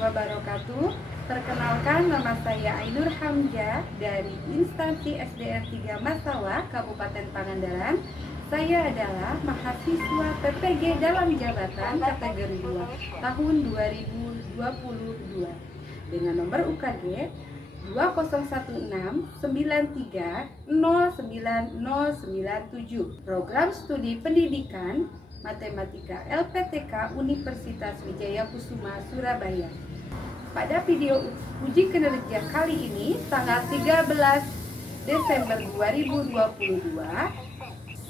wabarakatuh. Perkenalkan, nama saya Ainur Hamzah dari instansi SDN 3 Masawa, Kabupaten Pangandaran. Saya adalah mahasiswa PPG dalam jabatan kategori 2 tahun 2022 dengan nomor UKG 201693099097. Program Studi Pendidikan Matematika LPTK Universitas Wijaya Kusuma Surabaya. Pada video uji kinerja kali ini tanggal 13 Desember 2022,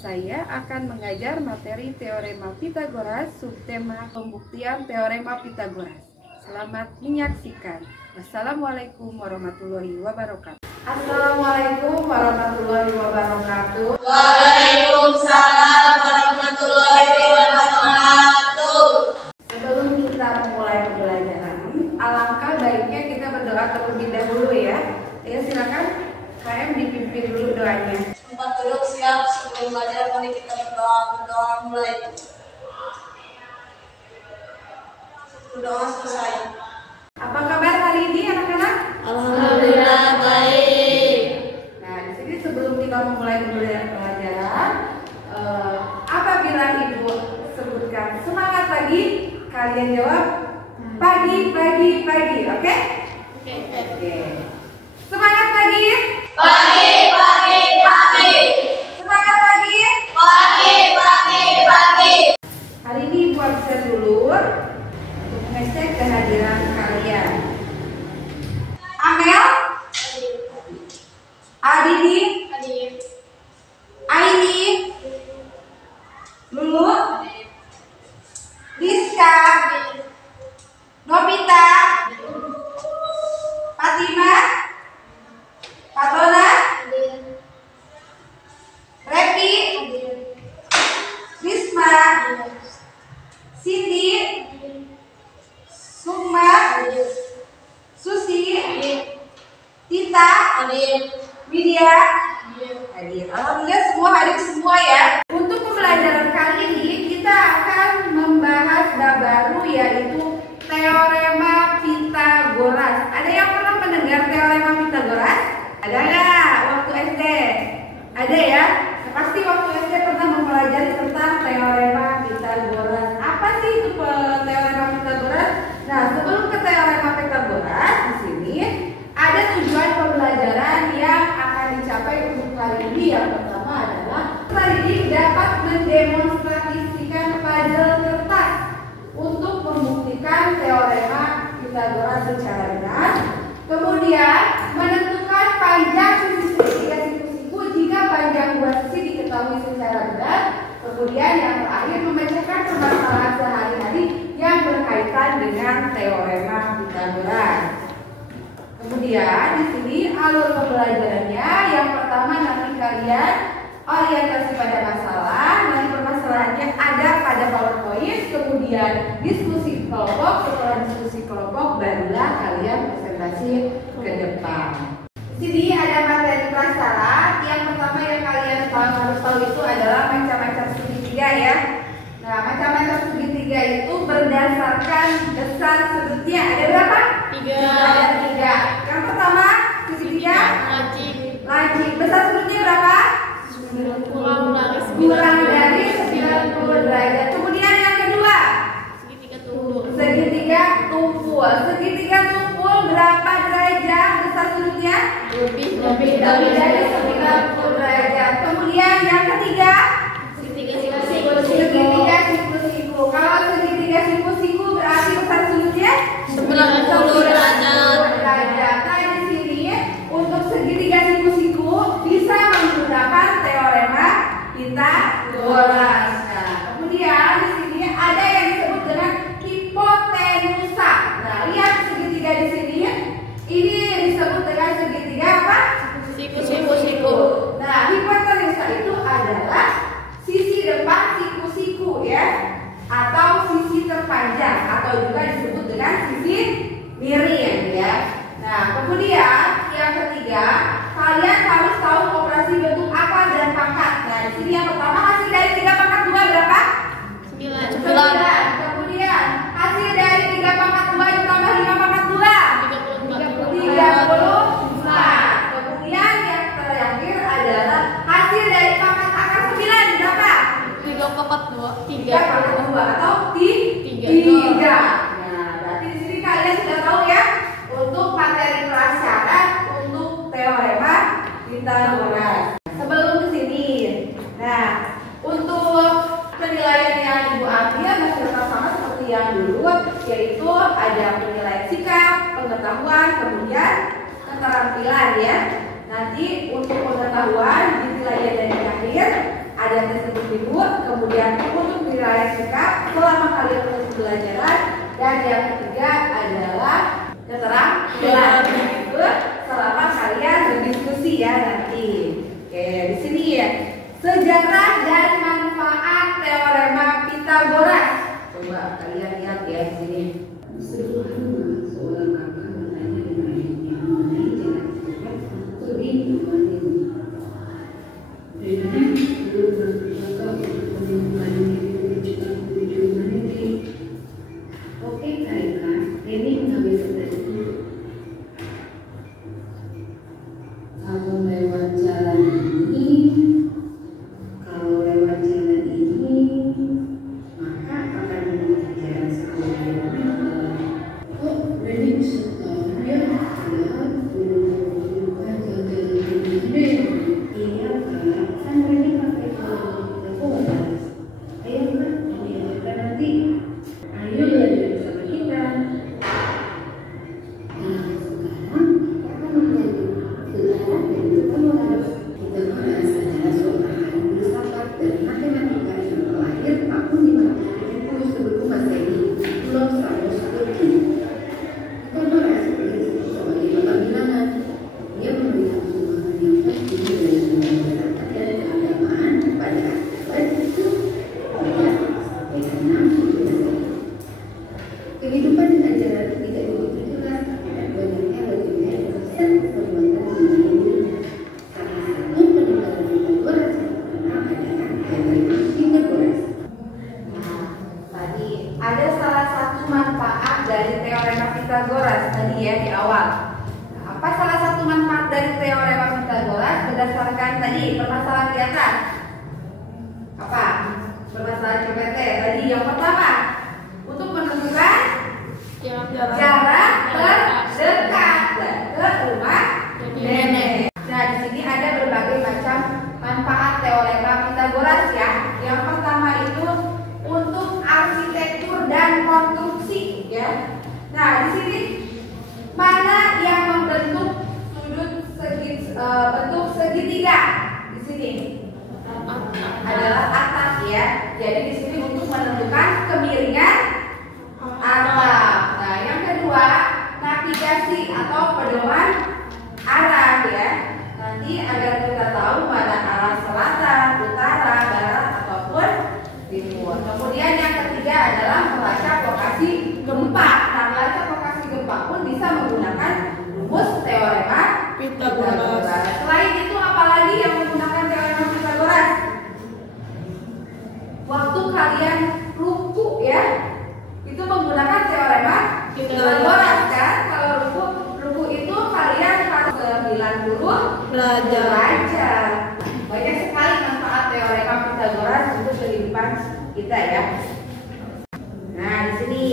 saya akan mengajar materi Teorema Pitagoras subtema pembuktian Teorema Pitagoras. Selamat menyaksikan. Wassalamualaikum warahmatullahi wabarakatuh. Assalamualaikum warahmatullahi wabarakatuh. Waalaikumsalam warahmatullahi wabarakatuh. Sebelum kita memulai pembelajaran, alangkah baiknya kita berdoa terlebih dahulu ya. Ya, silakan KM dipimpin dulu doanya. Tempat duduk siap, sebelum belajar mari kita berdoa mulai. Berdoa selesai. Apa kabar hari ini anak-anak? Alhamdulillah baik. Nah, di sini sebelum kita memulai pembelajaran, apabila Ibu sebutkan semangat pagi, kalian jawab pagi, oke? Oke. Semangat pagi. Pagi. Semangat pagi. Pagi. Hari ini Ibu absen dulu untuk mengecek kehadiran kalian. Amel, Adini, Aini, Lulu, Rizka, Nobita, Fatima, Fatona, Repi, Risma, Cindy, Sukma, Susi, Tita, Widya, hadir. Alhamdulillah semua hadir semua ya. Untuk pembelajaran kali ini kita akan membahas bab baru yaitu Teorema Pitagoras. Ada yang pernah mendengar Teorema Pitagoras? Ada nggak waktu SD? Ada ya? Pasti waktu SD pernah mempelajari tentang Teorema Pitagoras. Apa sih itu Teorema Pitagoras? Nah, sebelum ke Teorema Pitagoras, di sini ada tujuan pembelajaran yang akan dicapai untuk kali ini. Yang pertama adalah kali ini dapat mendemonstrasikan puzzle kertas untuk membuktikan Teorema Pitagoras secara benar. Kemudian menentukan panjang sisi segitiga siku-siku jika panjang dua sisi diketahui secara benar. Kemudian yang terakhir memecahkan permasalahan sehari-hari yang berkaitan dengan Teorema Pitagoras. Kemudian di sini alur pembelajarannya, yang pertama nanti kalian orientasi pada masalah, nanti permasalahannya ada pada PowerPoint, kemudian diskusi kelompok, setelah diskusi kelompok barulah kalian presentasi ke depan. Di sini ada materi prasarat. Yang pertama yang kalian harus tahu itu adalah macam-macam segitiga ya. Nah, macam-macam segitiga itu berdasarkan besar segitiga. Ada berapa? 3. Ada 3. Yang pertama segitiga lancip. Besar segitiga berapa? Kurang dari 90 derajat. Kemudian yang kedua segitiga tumpul. Segitiga tumpul berapa derajat besar segitiga? Lebih dari 90 derajat. Kemudian yang ketiga segitiga siku-siku. Kalau segitiga siku-siku berarti besar segitiga 90 derajat. Nah, di sini untuk segitiga siku-siku bisa menggunakan Teorema Pitagoras. Nah, kemudian di sini ada yang disebut dengan hipotenusa. Nah, lihat segitiga di sini. Ini disebut dengan segitiga apa? Siku-siku. Nah, hipotenusa itu adalah sisi depan siku-siku. Pitagoras. Sebelum ke sini, nah untuk penilaian yang Ibu ambil masih tetap sama seperti yang dulu, yaitu ada penilaian sikap, pengetahuan, kemudian keterampilan ya. Nanti untuk pengetahuan penilaian dari akhir ada tes individu, kemudian untuk penilaian sikap selama kalian proses pembelajaran, dan yang ketiga adalah keterampilan itu selama kalian berdiskusi ya nanti. Oke, di sini ya sejarah dan manfaat teorema Pitagoras. Coba kalian lihat ya di sini. Seorang kakak bertanya dengan adiknya mengenai jalan cepat lebih dibanding. Jadi belum berusaha untuk menemukan kebijakan ini. Oke, Kaika, ini mengambil seperti kalau lewat jalan ini, maka akan menuju jalan sekolah. Oh, ini setelahnya adalah bukan jalan ini. Iya kak, kan ini pakai Pitagoras. Ayo kak, ini akan nanti. Ayo belajar bersama kita. Nah, sekarang kita akan menjadi sejarah dari Pitagoras. Pitagoras adalah seorang ahli filsafat dan matematika yang terlahir tahun 570 sebelum Masehi, Pulau Samos, Turki. Pitagoras berdiri sebagai pakar bilangan. Dia memberikan sumbangan yang penting dalam masyarakat dan keagamaan pada abad itu sampai ke 6 sebelum Masehi. Kehidupan dan ajaran tidak begitu jelas akibat banyaknya legenda dan kisah perbuatan mengenai dirinya. Salah satu peninggalan Pitagoras yang terkenal adalah teorema Pitagoras. Nah, tadi ada salah satu manfaat dari teorema Pitagoras tadi ya di awal. Nah, apa salah satu manfaat dari teorema Pitagoras berdasarkan tadi permasalahan di atas? Apa? Permasalahan CPT tadi yang pertama untuk menentukan jarak terdekat ke rumah nenek. Nah, di sini ada berbagai macam manfaat teorema Pitagoras ya. Yang pertama itu untuk arsitektur dan konstruksi ya. Nah, di sini mana yang membentuk bentuk segitiga? Di sini adalah atap ya. Jadi di sini untuk menentukan kemiringan atap. Nah, yang kedua navigasi atau pedoman arah ya. Nanti agar kita tahu mana arah selatan, utara, barat ataupun timur. Kemudian yang ketiga adalah melacak lokasi gempa. Nah, melacak lokasi gempa pun bisa menggunakan rumus teorema Pitagoras. Selain itu apalagi yang menggunakan teorema Pitagoras? Waktu kalian lumpuh ya, itu menggunakan teorema Pitagoras kan? Kalau lumpuh itu kalian harus 90 derajat. Banyak sekali manfaat teorema Pitagoras untuk kehidupan kita ya. Nah, di sini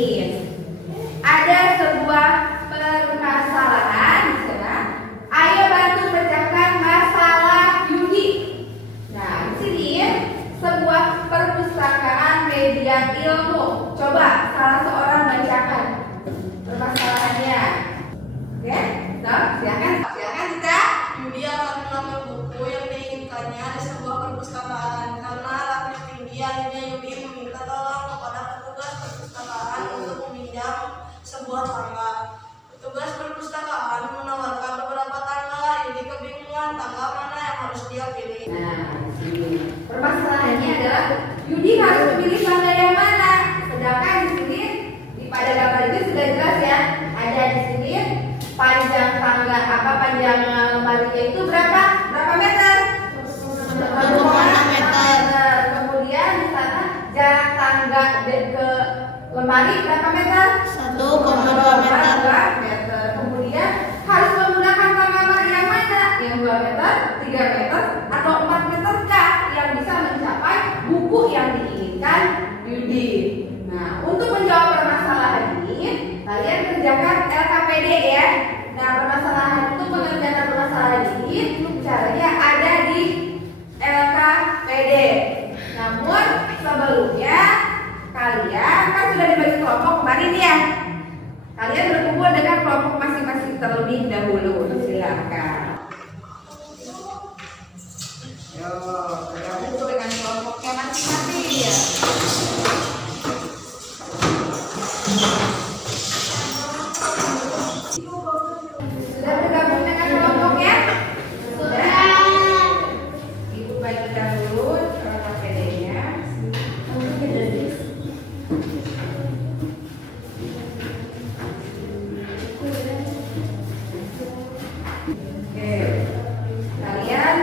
ada sebuah permasalahan di sana. Ayo bantu pecahkan masalah Yudi. Nah, di sini sebuah perpustakaan media ilmu. Coba salah seorang bacakan permasalahannya. Oke, silakan kita. Yudi akan mengambil buku yang diinginkannya di sebuah perpustakaan. Karena raknya tinggi, akhirnya Yudi meminta tolong kepada petugas perpustakaan untuk meminjam sebuah tangga. Petugas perpustakaan menawarkan beberapa tangga. Yudi kebingungan tangga mana yang harus dia pilih. Nah, permasalahannya adalah Yudi harus memilih tangga yang mana. Sedangkan di sini pada gambar itu sudah jelas ya. Ada di sini panjang tangga panjang lemarinya itu berapa meter? 1,6 meter. Kemudian di sana jarak tangga ke lemari berapa meter? 1,2 meter. Kemudian harus menggunakan tangga yang mana? Yang 2 meter, 3 meter, atau 4 meter kah yang bisa mencapai buku yang diinginkan Yudi. Nah, untuk menjawab permasalahan ini, kalian kerjakan LKPD ya. Nah, permasalahan untuk mengerjakan permasalahan ini caranya kelompok kemarin ya. Kalian berkumpul dengan kelompok masing-masing terlebih dahulu. Silakan. Yo, bergabung dengan kelompoknya masing-masing ya. Sudah bergabung dengan kelompoknya? Sudah. Ibu bagikan dulu cara PD-nya. Oke. Kalian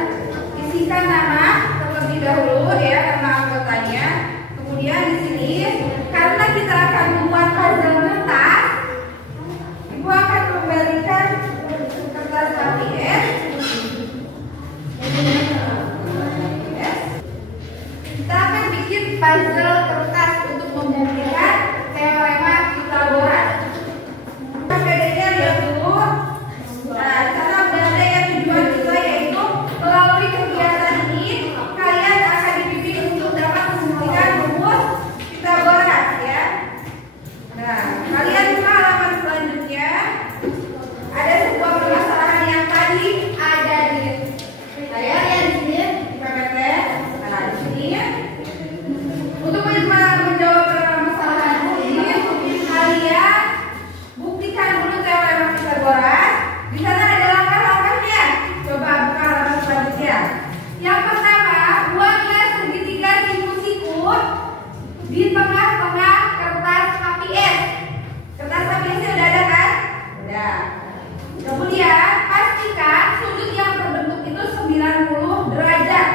isikan nama terlebih dahulu ya, nama anggotanya. Kemudian di sini karena kita akan membuat puzzle kertas, Ibu akan memberikan kertas HPS. Kita akan bikin puzzle kertas untuk membuktikan teorema Pythagoras. PD-nya lihat dulu. Nah, karena udah ada yang tujuan kita yaitu melalui kegiatan ini kalian akan dibimbing untuk dapat membuktikan rumus Pythagoras ya. Nah, kalian buka halaman selanjutnya. Ada sebuah permasalahan yang tadi ada di saya lihat di sini di PPT. Nah, di sini untuk menjawab permasalahan ini kalian buktikan dulu teorema Pythagoras. Di sana ada langkah-langkahnya. Coba buka halaman selanjutnya. Yang pertama, buatlah segitiga siku-siku di tengah-tengah kertas HPS. Kertas HPS-nya udah ada kan? Udah. Kemudian pastikan sudut yang terbentuk itu 90 derajat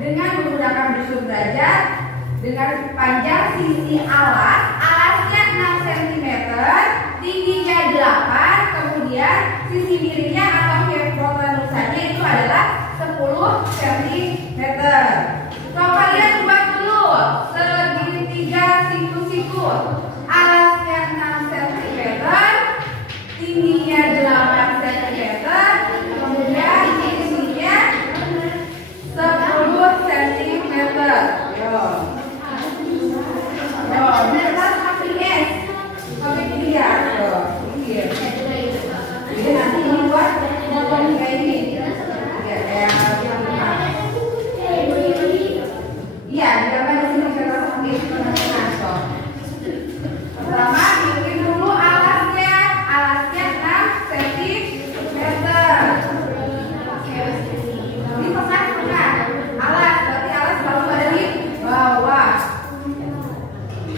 dengan menggunakan busur derajat dengan panjang sisi alasnya 6 cm, tingginya 8, kemudian sisi miringnya atau hipotenusanya itu adalah 10 cm. Kalau kalian buat dulu segitiga siku-siku, alasnya 6 cm, tingginya 8 cm, kemudian sisinya 10 cm. Yo. Kertas HPS. Sampai ini ya. Jadi nanti ini buat motor kayak ini. Ya, iya, digambar di sini kertas HPS tengah-tengah. Pertama, bikin dulu alasnya 6 cm. Di tengah-tengah. Alas, berarti alas selalu ada di bawah.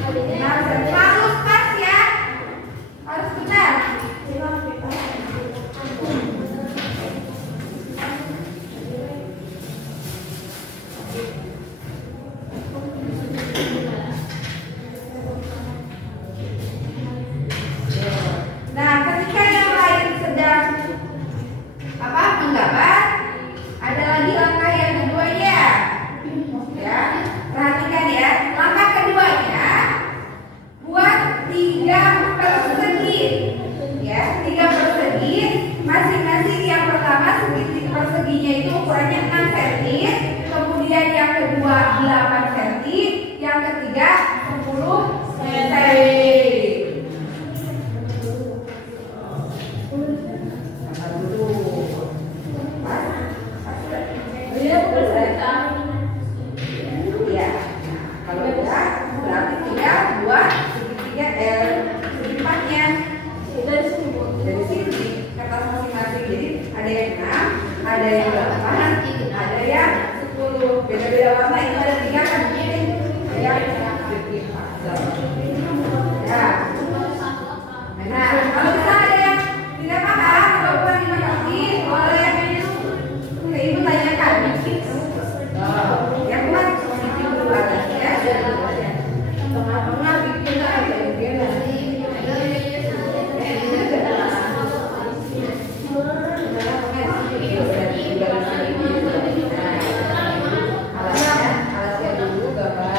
Harus pas ya, harus benar. Nah, ketika yang lain sedang menggambar, ada lagi langkah yang kedua ya. Ya, perhatikan ya. Langkah keduanya buat 3 persegi. Ya, 3 persegi. Masing-masing yang pertama segitiga perseginya itu ukurannya 6 cm, kemudian yang kedua 8 cm, yang ketiga 10 cm. Ya, kalau udah berarti tinggal buat segitiga dari sini kertas masing-masing. Jadi ada yang 6, ada yang 8, ada yang 10. Beda-beda warna itu ada 3 kan? Ya. Nah, kalau bisa ada yang tidak paham atau kurang dimengerti, boleh ke ibu tanyakan. Yang buat bikin dulu alasnya, tengah-tengah bikin aja alasnya dulu gambar.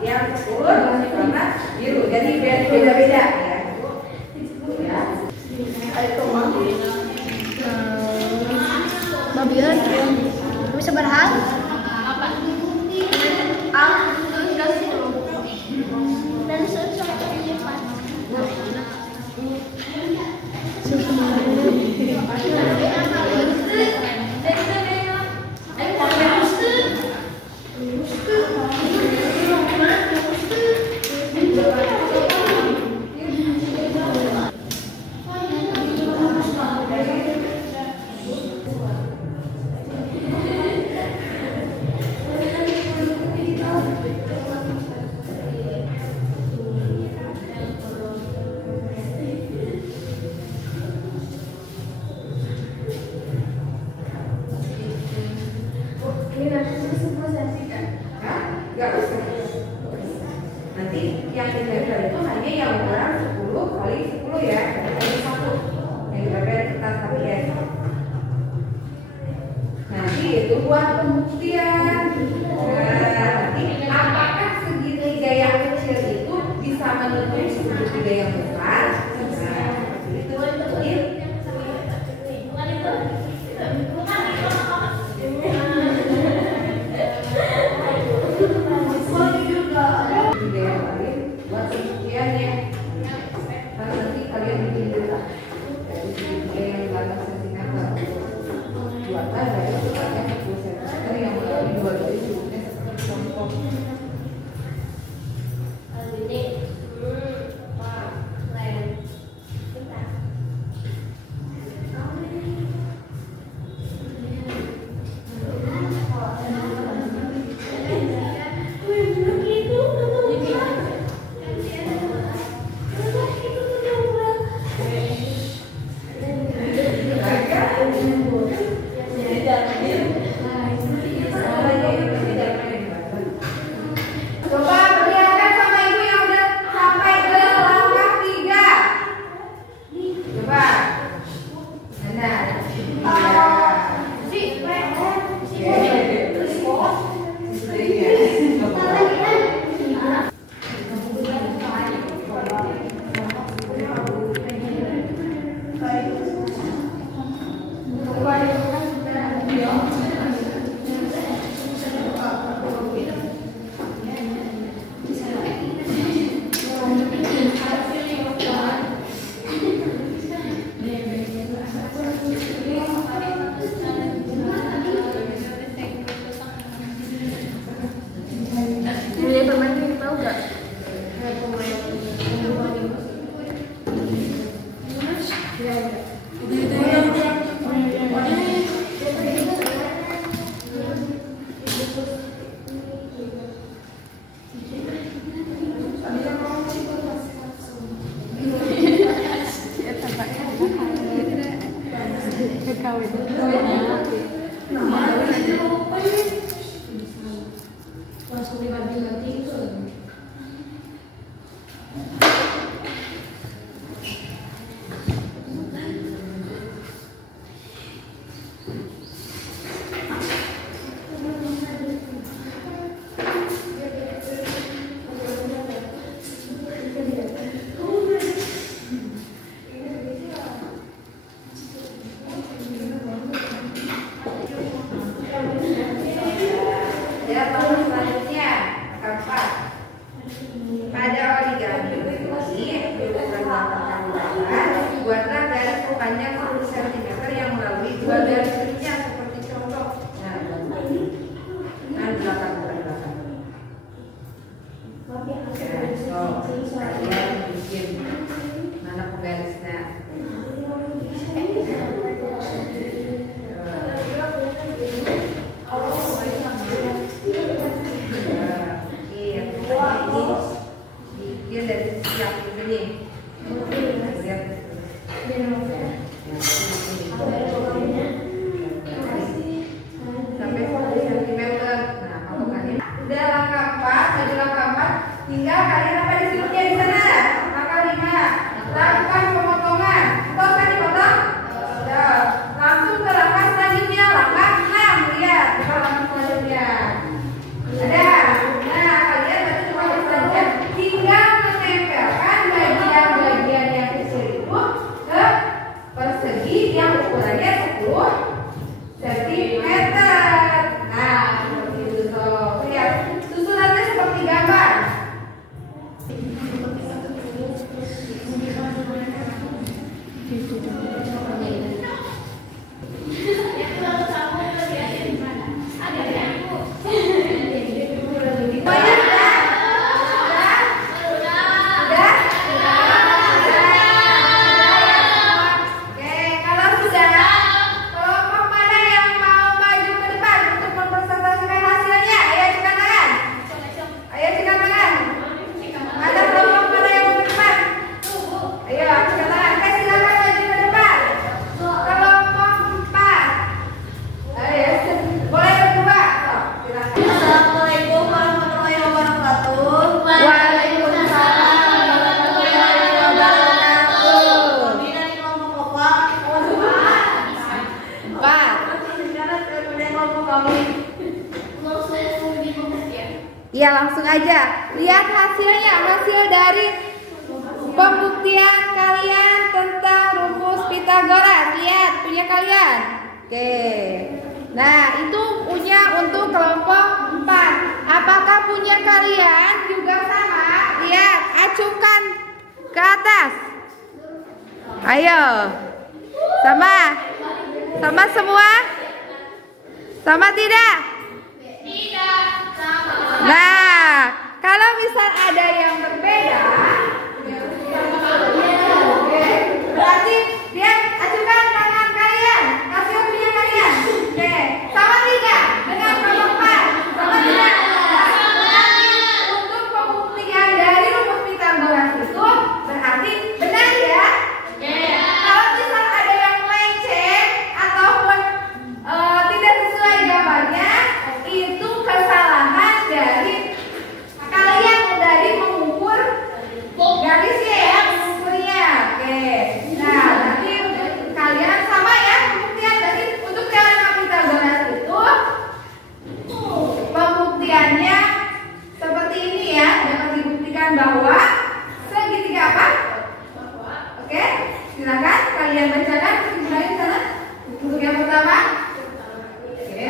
yang 10 warna biru. Jadi beda-beda ya. Ya. Babian bisa berhal apa? Dan Enggak usah. Nanti yang ditempel itu hanya yang ukuran 10 kali 10 ya, kali 1. Yang ditempel kertas tapi ya. Nanti itu buat pembuktian. Nah, nanti apakah segitiga yang kecil itu bisa menutupi segitiga yang besar? Nah, itu tinggal kalian apa disebutnya di sana? Langkah 5. Lakukan pemotongan. Tos kan dipotong? Sudah. Langsung ke langkah selanjutnya. Langkah 6. Lihat. Langkah selanjutnya. Ada. Nah, kalian berarti cuma langsung aja. Lihat hasilnya, hasil dari pembuktian kalian tentang rumus Pythagoras. Lihat punya kalian. Oke. Nah, itu punya untuk kelompok 4. Apakah punya kalian juga sama? Lihat, acungkan ke atas. Ayo. Sama? Sama semua? Sama tidak? Tidak sama. Nah, kalau misal ada yang berbeda, berarti dia acungkan tangan kalian, kasih punya kalian. Oke, sama tidak dengan kelompok 4? Sama tidak? Berarti untuk pembuktian dari rumus Pythagoras itu berarti benar ya? Kalau misal ada yang melenceng ataupun tidak sesuai jawabannya, itu kesalahan dari kalian dari mengukur garisnya ya, mengukurnya. Oke. Nah, nanti kalian sama ya pembuktian dari untuk teorema Pythagoras itu pembuktiannya seperti ini ya. Dapat dibuktikan bahwa segitiga apa? Oke, silakan kalian bacakan mulai sana. Untuk yang pertama. Oke.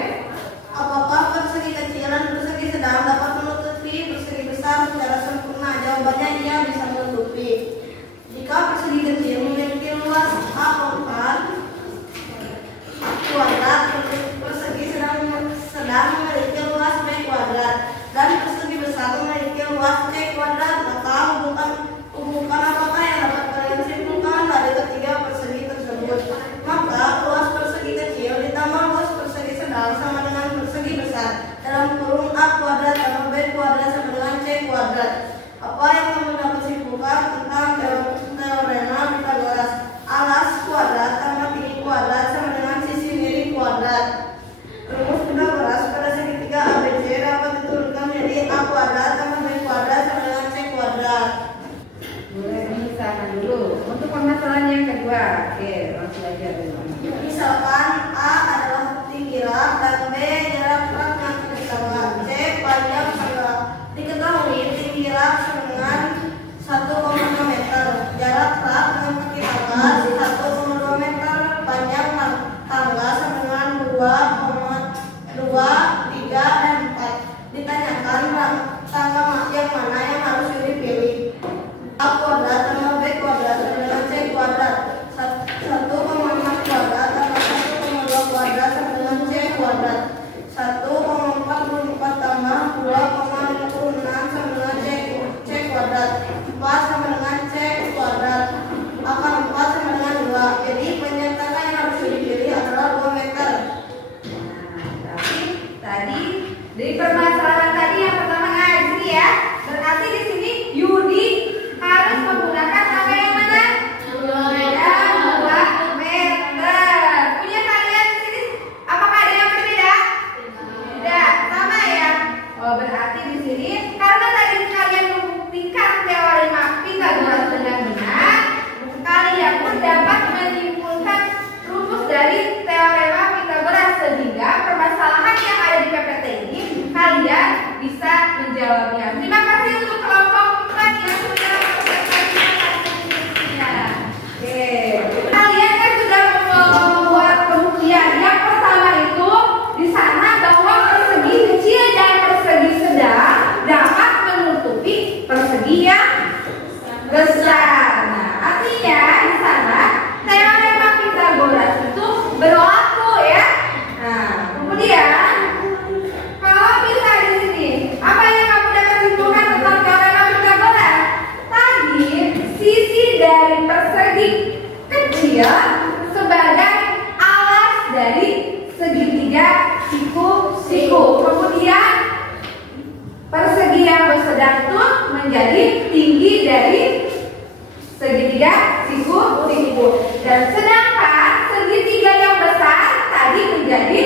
Apakah persegi kecil dan persegi sedang dapat menutupi persegi besar secara sempurna? Jawabannya iya, bisa menutupi. Jika persegi kecil memiliki luas A kuadrat, persegi sedang memiliki luas B kuadrat, dan persegi besar memiliki luas C kuadrat, maka hubungkan apakah yang dapat kalian simpulkan dari ketiga persegi tersebut? Maka luas persegi kecil ditambah luas persegi sedang sama dengan persegi besar dalam kurung A kuadrat tambah B kuadrat sama dengan C kuadrat. Apa yang kamu dapat simpulkan tentang teorema Pythagoras? Alas kuadrat tambah tinggi kuadrat sama dengan sisi miring kuadrat. Rumus Pythagoras pada segitiga ABC dapat diturunkan menjadi A kuadrat tambah B kuadrat sama dengan C kuadrat. Boleh misalkan dulu. Untuk permasalahan yang kedua, oke, langsung aja dulu. Misalkan A adalah tinggi rak dan B jarak rak yang terpisah, C panjang sangga. Diketahui tinggi rak sama dengan 1,6 meter, jarak rak dengan kaki tangga 1,2 meter, panjang tangga sama dengan 2,2, 3, dan 4. Ditanyakan tangga yang mana yang harus dipilih. A kuadrat tambah B kuadrat sama dengan C kuadrat. 1,6 kuadrat tambah 1,2 kuadrat sama dengan C kuadrat. 1,44 tambah 2,56 sama dengan C kuadrat. 4 sama dengan C kuadrat. Akar 4 sama dengan 2. Jadi panjang tangga yang harus dipilih adalah 2 meter. Nah, tapi tadi dari permasalahan tadi yang pertama di sini ya. Berarti di sini Yudi harus menggunakan tangga yang mana? 2 meter. Punya kalian di sini apakah ada yang berbeda? Tidak, sama ya. Oh, berarti di sini karena tadi kalian membuktikan teorema Pythagoras dengan benar, kalian pun dapat menyimpulkan rumus dari teorema Pythagoras sehingga permasalahan yang ada di PPT ini kalian bisa menjawabnya. Terima kasih untuk kelompok 4 yang sudah Oke, kalian kan sudah membuat pembuktian. Yang pertama itu di sana bahwa persegi kecil dan persegi sedang dapat menutupi persegi yang besar. Nah, artinya di sana teorema Pythagoras itu berlaku ya. Nah, kemudian kalau bisa di sini, apa yang kamu dapat simpulkan tentang teorema Pythagoras? Tadi sisi dari persegi kecil sebagai alas dari segitiga siku-siku. Kemudian persegi yang bersedang itu menjadi tinggi dari segitiga siku-siku. Dan sedangkan segitiga yang besar tadi menjadi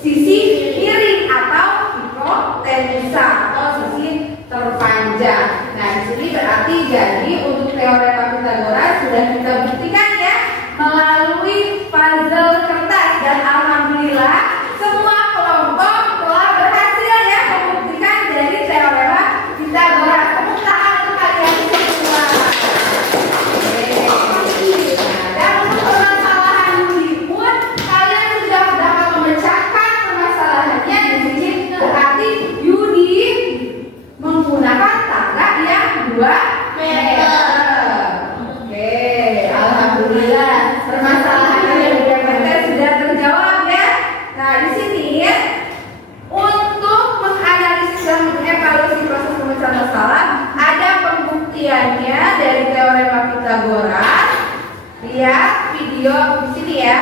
sisi miring atau hipotenusa atau sisi terpanjang. Nah, di sini berarti jadi untuk teorema Pythagoras sudah kita buktikan ya melalui puzzle kertas, dan alhamdulillah semua kelompok telah berhasil ya membuktikan dari teorema 2 meter. Oke, alhamdulillah permasalahan yang diameter sudah terjawab ya. Nah, di sini untuk menganalisis dan mengevaluasi proses pemecahan masalah ada pembuktiannya dari teorema Pythagoras. Lihat video di sini ya.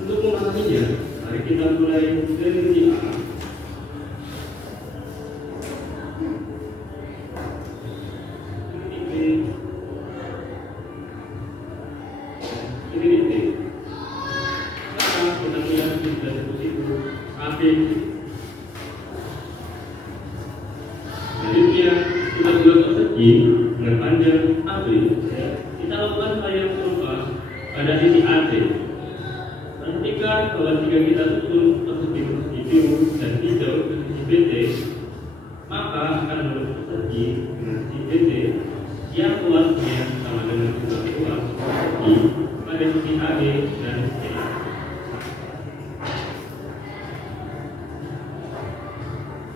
Untuk memahaminya, mari kita mulai dari A. Selanjutnya kita buat persegi dengan panjang AB. Kita lakukan hal yang serupa pada sisi AC. Perhatikan bahwa jika kita susun persegi biru dan hijau ke sisi BC, maka akan membentuk persegi dengan sisi BC yang luasnya sama dengan jumlah luas persegi pada sisi AB dan C.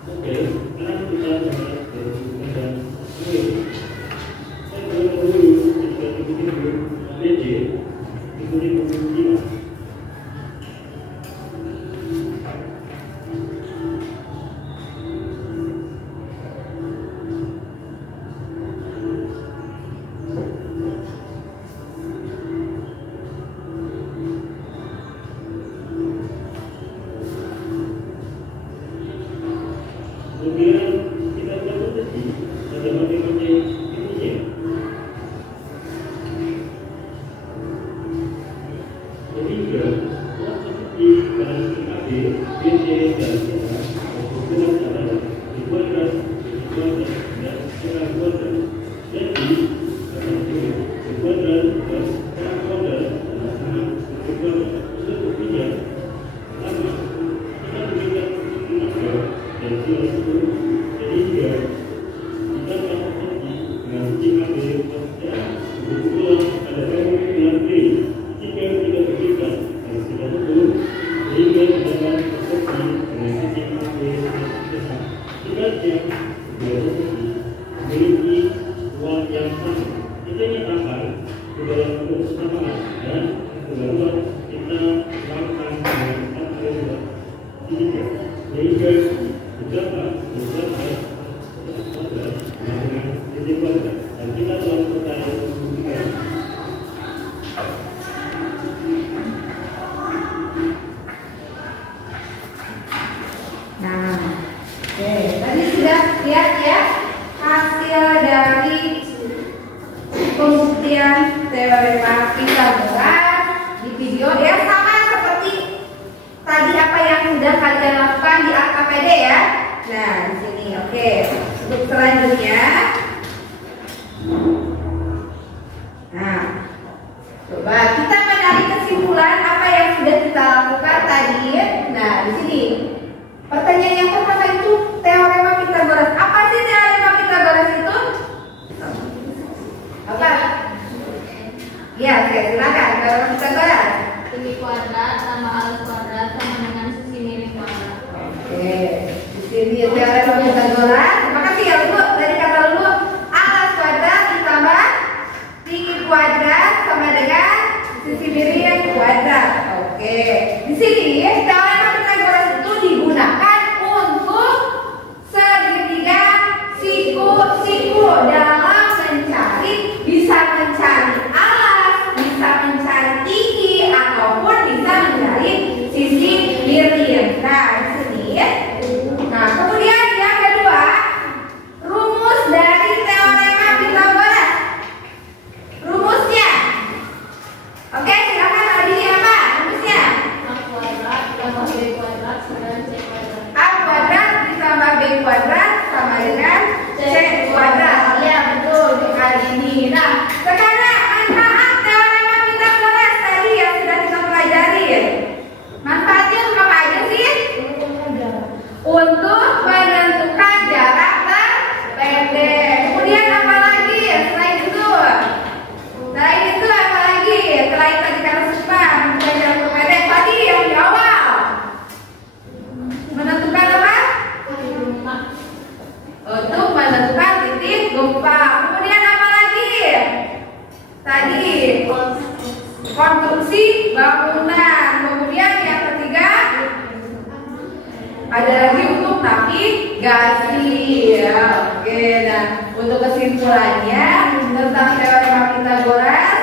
Oke, sekarang kita bahas tentang saya belum dulu ketika bikin BC ikuti pembuktian. Kemudian kita buat persegi pada masing-masing sisinya. Ketiga, buat persegi pada sisi AB, BC dan C dengan cara di kuadrat, di kuadrat, dan setengah kuadrat. Jadi, di kuadrat dan setengah kuadrat sama sama di kuadrat. Untuk buktinya, pertama kita berikan tenaga dan sila 10. Ketiga, kita dapat persegi dengan sisi AB plus CA. Begitu pula pada kamu dengan B. Jika kita berikan dan sila 10, sehingga terdapat persegi dengan sisi AB plus CA. Tugasnya, kedua persegi memiliki ruang yang sama. Kita nyatakan ke dalam bentuk persamaan dan kedua kita lakukan dengan 4 tiga, sehingga berdapat kuadrat dengan sisi kuadrat, dan kita telah selesai membuktikan. Nah, oke, tadi sudah lihat ya hasil dari pembuktian teorema Pythagoras di video ya, sama seperti tadi apa yang sudah kalian lakukan di AKPD ya. Nah, di sini oke. Untuk selanjutnya, nah, coba kita mencari kesimpulan apa yang sudah kita lakukan tadi. Nah, di sini pertanyaan yang pertama itu teorema Pythagoras. Apa sih teorema Pythagoras itu? Apa? Ya, oke, silakan. Teorema Pythagoras. Sisi kuadrat sama alas kuadrat sama dengan sisi miring kuadrat. Oke, di sini teorema Pythagoras. Terima kasih ya Bu. Tadi kata dulu alas kuadrat ditambah tinggi kuadrat sama dengan sisi miring kuadrat. Oke, di sini teorema Pythagoras itu digunakan untuk segitiga siku-siku dalam bisa mencari alas, bisa mencari tinggi, ataupun bisa mencari sisi miring. Nah, di sini. Nah, kemudian yang kedua, rumus dari teorema Pythagoras. Rumusnya. Oke, silakan tadi apa rumusnya? A kuadrat tambah B kuadrat sama C kuadrat konstruksi bangunan. Kemudian yang ketiga ada lagi untuk navigasi ya. Oke, nah untuk kesimpulannya tentang teorema Pythagoras